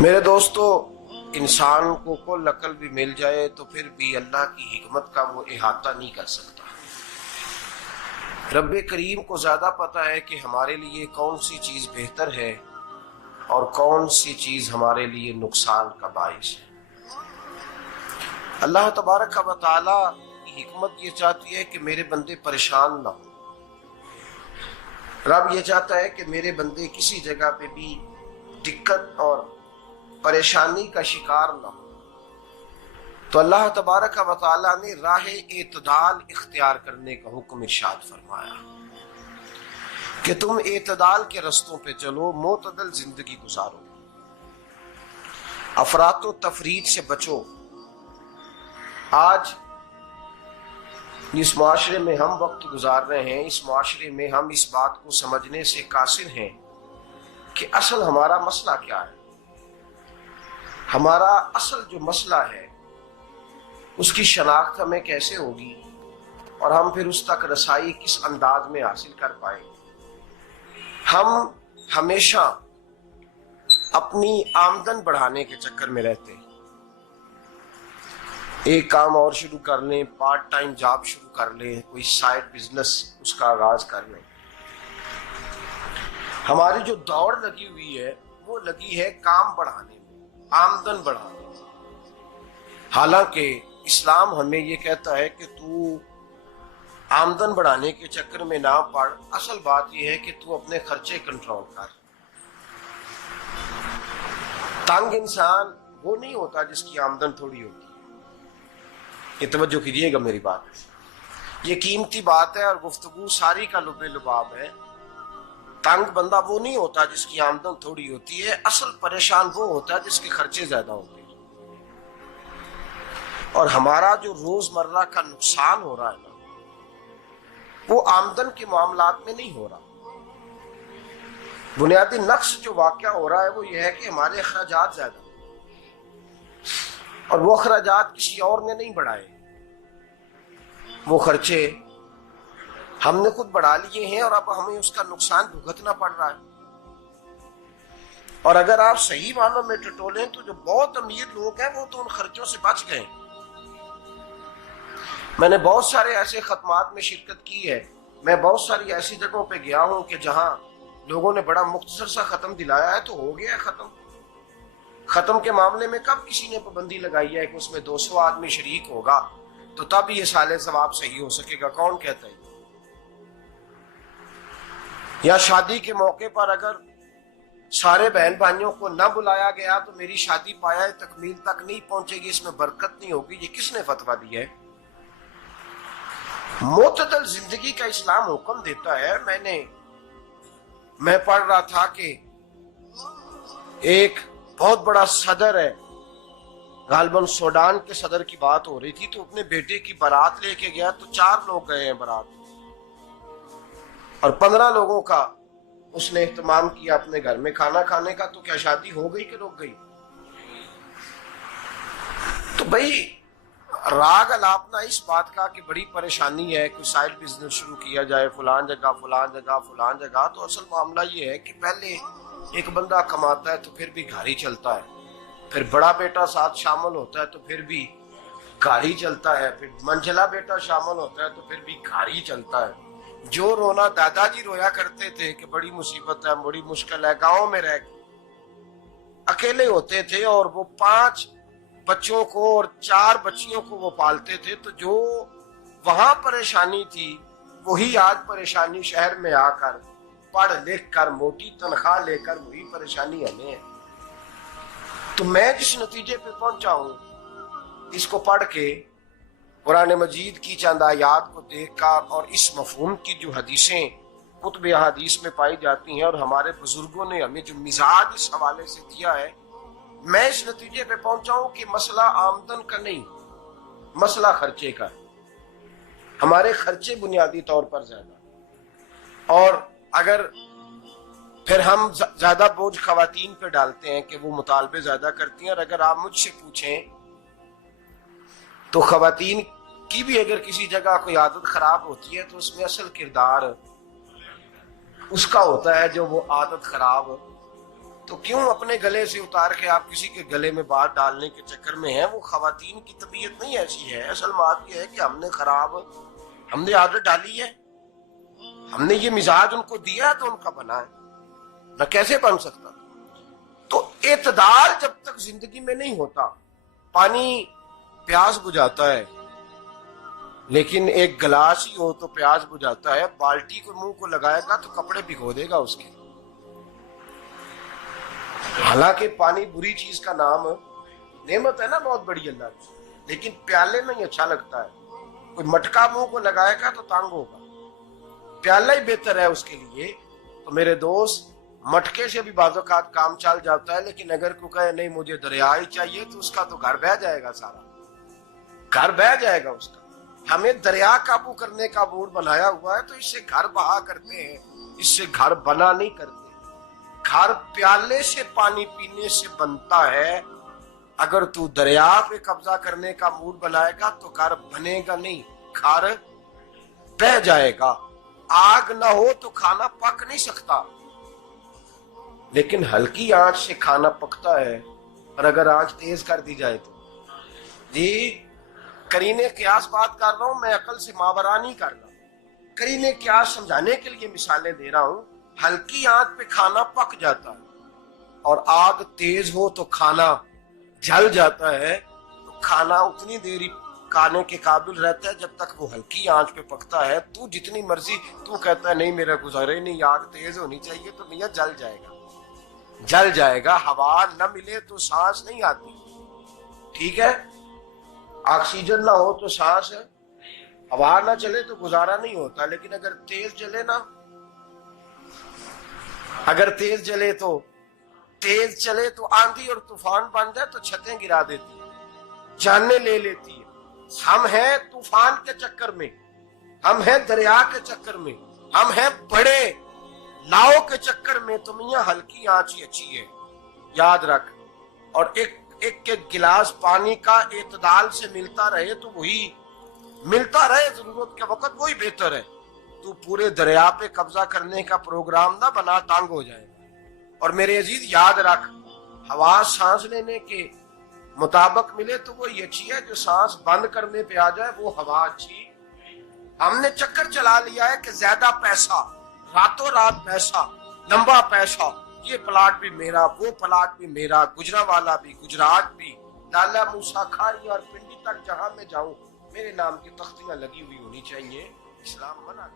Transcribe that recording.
میرے دوستو، انسان کو کل عقل بھی مل جائے تو پھر بھی اللہ کی حکمت کا وہ احاطہ نہیں کر سکتا۔ رب کریم کو زیادہ پتہ ہے کہ ہمارے لیے کون سی چیز بہتر ہے اور کون سی چیز ہمارے لیے نقصان کا باعث ہے۔ اللہ تبارک و تعالی کی حکمت یہ چاہتی ہے کہ میرے بندے پریشان نہ ہوں۔ رب یہ چاہتا ہے کہ میرے بندے کسی جگہ پہ بھی دقت اور پریشانی کا شکار نہ ہو، تو اللہ تبارک و تعالی نے راہ اعتدال اختیار کرنے کا حکم ارشاد فرمایا کہ تم اعتدال کے رستوں پہ چلو، معتدل زندگی گزارو، افراط و تفریط سے بچو۔ آج جس معاشرے میں ہم وقت گزار رہے ہیں، اس معاشرے میں ہم اس بات کو سمجھنے سے قاصر ہیں کہ اصل ہمارا مسئلہ کیا ہے۔ ہمارا اصل جو مسئلہ ہے اس کی شناخت ہمیں کیسے ہوگی اور ہم پھر اس تک رسائی کس انداز میں حاصل کر پائیں۔ ہم ہمیشہ اپنی آمدن بڑھانے کے چکر میں رہتے ہیں، ایک کام اور شروع کر لیں، پارٹ ٹائم جاب شروع کر لیں، کوئی سائیڈ بزنس اس کا آغاز کر لیں۔ ہماری جو دوڑ لگی ہوئی ہے وہ لگی ہے کام بڑھانے میں، آمدن بڑھانے میں، حالانکہ اسلام ہمیں یہ کہتا ہے کہ تو آمدن بڑھانے کے چکر میں نہ پڑ، اصل بات یہ ہے کہ تو اپنے خرچے کنٹرول کر۔ تنگ انسان وہ نہیں ہوتا جس کی آمدن تھوڑی ہوتی ہے، یہ توجہ کیجیے گا میری بات، یہ قیمتی بات ہے اور گفتگو ساری کا لب لباب ہے۔ تنگ بندہ وہ نہیں ہوتا جس کی آمدن تھوڑی ہوتی ہے، اصل پریشان وہ ہوتا ہے جس کے خرچے زیادہ ہوتے ہیں۔ اور ہمارا جو روزمرہ کا نقصان ہو رہا ہے نا، وہ آمدن کے معاملات میں نہیں ہو رہا۔ بنیادی نقص جو واقعہ ہو رہا ہے وہ یہ ہے کہ ہمارے اخراجات زیادہ ہیں اور وہ اخراجات کسی اور نے نہیں بڑھائے، وہ خرچے ہم نے خود بڑھا لیے ہیں اور اب ہمیں اس کا نقصان بھگتنا پڑ رہا ہے۔ اور اگر آپ صحیح معنوں میں ٹٹولیں تو جو بہت امیر لوگ ہیں وہ تو ان خرچوں سے بچ گئے۔ میں نے بہت سارے ایسے ختمات میں شرکت کی ہے، میں بہت ساری ایسی جگہوں پہ گیا ہوں کہ جہاں لوگوں نے بڑا مختصر سا ختم دلایا ہے تو ہو گیا ہے ختم۔ ختم کے معاملے میں کب کسی نے پابندی لگائی ہے کہ اس میں 200 آدمی شریک ہوگا تو تب یہ سال ثواب صحیح ہو سکے گا؟ کون کہتا ہے؟ یا شادی کے موقع پر اگر سارے بہن بھائیوں کو نہ بلایا گیا تو میری شادی پایہ تکمیل تک نہیں پہنچے گی، اس میں برکت نہیں ہوگی، یہ کس نے فتویٰ دیا ہے؟ معتدل زندگی کا اسلام حکم دیتا ہے۔ میں پڑھ رہا تھا کہ ایک بہت بڑا صدر ہے، غالباً سوڈان کے صدر کی بات ہو رہی تھی، تو اپنے بیٹے کی بارات لے کے گیا تو 4 لوگ گئے ہیں بارات اور 15 لوگوں کا اس نے اہتمام کیا اپنے گھر میں کھانا کھانے کا، تو کیا شادی ہو گئی کہ رک گئی؟ تو بھائی راگ الاپنا اس بات کا کہ بڑی پریشانی ہے، کوئی سائیڈ بزنس شروع کیا جائے فلان جگہ فلان جگہ فلان جگہ، تو اصل معاملہ یہ ہے کہ پہلے ایک بندہ کماتا ہے تو پھر بھی گھر ہی چلتا ہے، پھر بڑا بیٹا ساتھ شامل ہوتا ہے تو پھر بھی گھر ہی چلتا ہے، پھر منجلا بیٹا شامل ہوتا ہے تو پھر بھی گھر ہی چلتا ہے۔ جو رونا دادا جی رویا کرتے تھے کہ بڑی مصیبت ہے، بڑی مشکل ہے، گاؤں میں رہ اکیلے ہوتے تھے اور وہ 5 بچوں کو اور 4 بچیوں کو وہ پالتے تھے، تو جو وہاں پریشانی تھی وہی آج پریشانی شہر میں آ کر پڑھ لکھ کر موٹی تنخواہ لے کر وہی پریشانی ہمیں ہے۔ تو میں جس نتیجے پہ پہنچا ہوں اس کو پڑھ کے، قرآن مجید کی چند آیات کو دیکھ کر اور اس مفہوم کی جو حدیثیں کتب احادیث میں پائی جاتی ہیں اور ہمارے بزرگوں نے ہمیں جو مزاج اس حوالے سے دیا ہے، میں اس نتیجے پہ پہنچا ہوں کہ مسئلہ آمدن کا نہیں، مسئلہ خرچے کا ہے۔ ہمارے خرچے بنیادی طور پر زیادہ، اور اگر پھر ہم زیادہ بوجھ خواتین پہ ڈالتے ہیں کہ وہ مطالبے زیادہ کرتی ہیں، اور اگر آپ مجھ سے پوچھیں تو خواتین کی بھی اگر کسی جگہ کوئی عادت خراب ہوتی ہے تو اس میں اصل کردار اس کا ہوتا ہے جو وہ عادت خراب تو کیوں اپنے گلے سے اتار کے آپ کسی کے گلے میں بات ڈالنے کے چکر میں ہیں؟ وہ خواتین کی طبیعت نہیں ایسی ہے. اصل بات یہ ہے کہ ہم نے عادت ڈالی ہے، ہم نے یہ مزاج ان کو دیا تو ان کا بنا ہے، نہ کیسے بن سکتا. تو اعتدال جب تک زندگی میں نہیں ہوتا، پانی پیاس بجھاتا ہے لیکن ایک گلاس ہی ہو تو پیاس بجھاتا ہے، بالٹی کو منہ کو لگائے گا تو کپڑے بھگو دے گا اس کے. حالانکہ پانی بری چیز کا نام نعمت ہے نا بہت بڑی اللہ کی، لیکن پیالے میں ہی اچھا لگتا ہے. کوئی مٹکا منہ کو لگائے گا تو تانگ ہوگا، پیالہ ہی بہتر ہے اس کے لیے. تو میرے دوست، مٹکے سے بھی بعض اوقات کام چل جاتا ہے، لیکن اگر کوئی کہے نہیں مجھے دریا ہی چاہیے تو اس کا تو گھر بہ جائے گا، سارا گھر بہ جائے گا اس کا. ہمیں دریا قابو کرنے کا موڈ بنایا ہوا ہے تو اس سے گھر بہا کرتے ہیں، اس سے گھر بنا نہیں کرتے. گھر پیالے سے پانی پینے سے بنتا ہے. اگر تو دریا پہ قبضہ کرنے کا موڈ بنائے گا تو گھر بنے گا نہیں، گھر بہ جائے گا. آگ نہ ہو تو کھانا پک نہیں سکتا، لیکن ہلکی آنچ سے کھانا پکتا ہے. اور اگر آنچ تیز کر دی جائے تو جی قرینے قیاس بات کر رہا ہوں، میں عقل سے ماورا نہیں کر رہا. قرینے قیاس سمجھانے کے لیے مثالیں دے رہا ہوں. ہلکی آنچ پہ کھانا پک جاتا ہے اور آگ تیز ہو تو کھانا جل جاتا ہے. تو کھانا اتنی دیر کھانے کے قابل رہتا ہے جب تک وہ ہلکی آنچ پہ پکتا ہے. تو جتنی مرضی تو کہتا ہے نہیں میرا گزارے نہیں، آگ تیز ہونی چاہیے، تو میاں جل جائے گا، جل جائے گا. ہوا نہ ملے تو سانس نہیں آتی، ٹھیک ہے؟ آکسیجن نہ ہو تو سانس ہے، ہوا نہ چلے تو گزارا نہیں ہوتا. لیکن اگر تیز جلے نا، اگر تیز چلے تو آندھی اور طوفان بن جائے تو چھتیں گرا دیتی ہے، جانیں لے لیتی ہے. ہم ہیں طوفان کے چکر میں، ہم ہیں دریا کے چکر میں، ہم ہیں بڑے لاؤ کے چکر میں. تو میاں ہلکی آنچ ہی اچھی ہے، یاد رکھ. اور ایک گلاس پانی کا اعتدال سے ملتا رہے تو وہی ملتا رہے، ضرورت کے وقت وہی بہتر ہے. تو پورے دریا پہ قبضہ کرنے کا پروگرام نہ بنا، تانگ ہو جائے گا. اور میرے عزیز یاد رکھ، ہوا سانس لینے کے مطابق ملے تو وہی اچھی ہے، جو سانس بند کرنے پہ آ جائے وہ ہوا اچھی. ہم نے چکر چلا لیا ہے کہ زیادہ پیسہ، راتوں رات پیسہ، لمبا پیسہ، یہ پلاٹ بھی میرا، وہ پلاٹ بھی میرا، گجرا والا بھی، گجرات بھی، لالا موسیٰ کھاری اور پنڈی تک جہاں میں جاؤں میرے نام کی تختیاں لگی ہوئی ہونی چاہیے. اسلام منع